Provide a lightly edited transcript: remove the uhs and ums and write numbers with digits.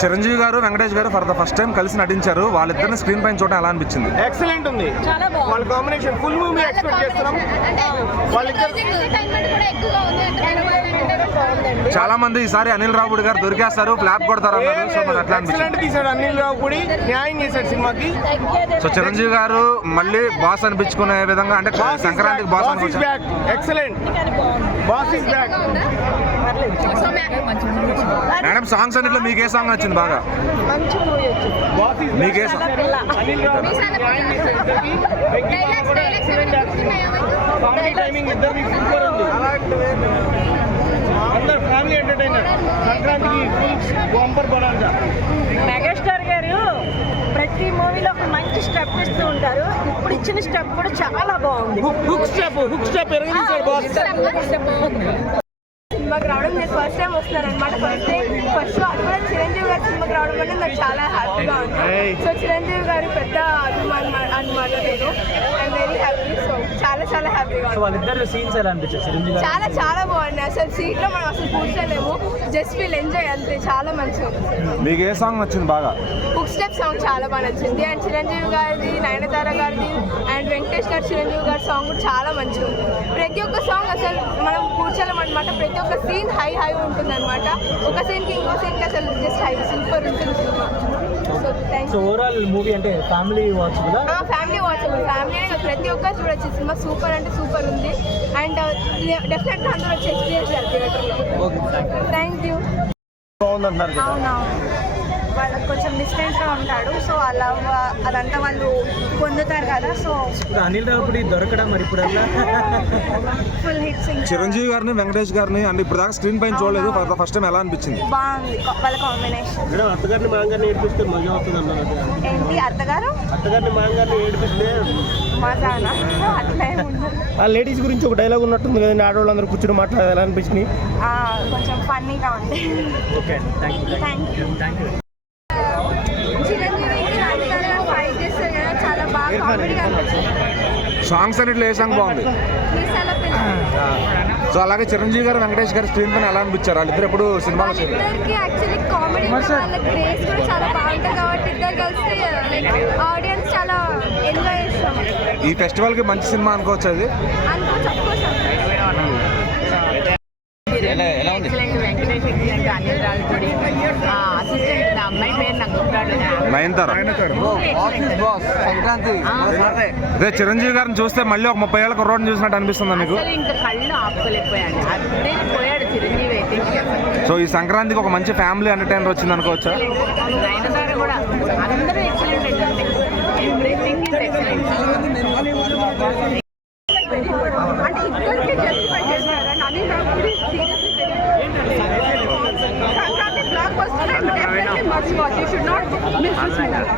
చిరంజీవి గారు వెంకటేష్ గారు for the first time కలిసి నటించారు. వాళ్ళిద్దరిని స్క్రీన్ పైన చూడడం ఎలా అనిపించింది? ఎక్సలెంట్ ఉంది. వాళ్ళ కాంబినేషన్ ఫుల్ మూవీ ఎక్స్పెక్ట్ చేస్తున్నాం. చాలా మంది ఈసారి అనిల్ రావుడి గారు దొరికేస్తారు, ఫ్లాప్ కొడతారు అన్నారు. సో మరి అట్లా ఎక్సలెంట్ తీసాడు అనిల్ రావుడి, న్యాయం చేశాడు సినిమాకి. సో చిరంజీవి గారు మళ్ళీ బాస్ అనిపించుకునే విధంగా, అంటే సంక్రాంతికి బాస్ అనిపించారు. Excellent, boss is back. Madam songs అన్నిట్లో మీకు ఏ సాంగ్ నచ్చింది బాగా? మీకే అందరు ఫ్యామిలీ ఎంటర్టైనర్. సంక్రాంతికి బంపర్ బనాంజా. మెగాస్టార్ గారు ప్రతి మూవీలో ఒక మంచి స్టెప్ ఇస్తూ ఉంటారు. ఇప్పుడు ఇచ్చిన స్టెప్ కూడా చాలా బాగుంది. హుక్ స్టెప్ ఎరగదీశాడు బాస్. సినిమాకి రావడం నేను ఫస్ట్ టైం వస్తున్నాను అనమాట. ఫస్ట్ అది కూడా చిరంజీవి గారి సినిమాకి రావడం అంటే నాకు చాలా హ్యాపీగా ఉంది. సో చిరంజీవి గారు పెద్ద అభిమాని అనమాట నేను. I'm very happy. సో చాలా హ్యాపీగా ఉంది. వాళ్ళిద్దరు సీన్స్ ఎలా అనిపించారు? చాలా బాగుంది. అసలు సీట్లో మనం అసలు కూర్చోలేము, జస్ట్ వీల్ ఎంజాయ్ అంతే. చాలా మంచిగా ఉంది. మీకు ఏ సాంగ్ నచ్చింది బాగా? హుక్ స్టెప్ సాంగ్ చాలా బాగా నచ్చింది. అండ్ చిరంజీవి గారిది, నయనతార గారిది అండ్ వెంకటేష్ గారు చిరంజీవి గారి సాంగ్ కూడా చాలా మంచిగా ఉంది. ప్రతి ఒక్క సాంగ్ అసలు మనం కూర్చోలేమన్నమాట. ప్రతి ఒక్క సీన్ హై ఉంటుంది అనమాట. ఒక సీన్కి ఇంకో సీన్కి అసలు జస్ట్ హై సూపర్ ఉంటుంది సినిమా. సో ఓవరాల్ మూవీ అంటే family watchable. Family watchable. Family ప్రతి ఒక్కరు చూడొచ్చు. సినిమా సూపర్ అంటే సూపర్ ఉంది. అండ్ డెఫినెట్గా అందరూ వచ్చి ఎక్స్పీరియన్స్ చేయాలి థియేటర్లో. Thank you. అవునవును, వాళ్ళకి కొంచెం డిస్టెన్స్గా ఉంటాడు. సో అలా అదంతా వాళ్ళు పొందుతారు కదా. సో అనిల్ రావుడి దొరకడం మరి ఇప్పుడు ఫుల్ హిట్స్. చిరంజీవి గారిని వెంకటేష్ గారిని అంటే ఇప్పుడు దాకా స్క్రీన్ పైన చూడలేదు, ఫర్ ద ఫస్ట్ టైం ఎలా అనిపించింది? బాగుంది వాళ్ళ కాంబినేషన్. అత్తగారిని మాంగారిని ఏడిపిస్తే మజా అవుతుంది అన్నారు. ఏంటి అత్తగారిని మాంగారిని ఏడిపిస్తే మజానా? అట్లా ఏముంది. ఆ లేడీస్ గురించి ఒక డైలాగ్ ఉన్నట్టుంది కదండి, ఆడవాళ్ళందరూ కూర్చొని మాట్లాడాలి అనిపించింది. కొంచెం ఫన్నీగా ఉంది. Okay, thank you. చాలా బాగా కామెడీగా అనిపించింది. సాంగ్స్ అన్నిట్లో ఏ సాంగ్ బాగుంది? సో అలాగే చిరంజీవి గారు వెంకటేష్ గారు స్క్రీన్ పైన ఎలా అనిపించారు? వాళ్ళిద్దరు ఎప్పుడు సినిమాలో యాక్చువల్లీ కామెడీ వాళ్ళ గ్రేస్ కూడా చాలా బాగుంటుంది కాబట్టి ఇద్దరు కలిసి ఆడియన్స్ చాలా ఎంజాయ్ చేస్తాం. ఈ ఫెస్టివల్ కి మంచి సినిమా అనుకోవచ్చు అది. అదే చిరంజీవి గారిని చూస్తే మళ్ళీ ఒక 30 ఏళ్ళ కుర్రోడ్ని చూసినట్టు అనిపిస్తుందా మీకు? సో ఈ సంక్రాంతికి ఒక మంచి ఫ్యామిలీ ఎంటర్టైనర్ వచ్చింది అనుకోవచ్చా? You should not miss this movie.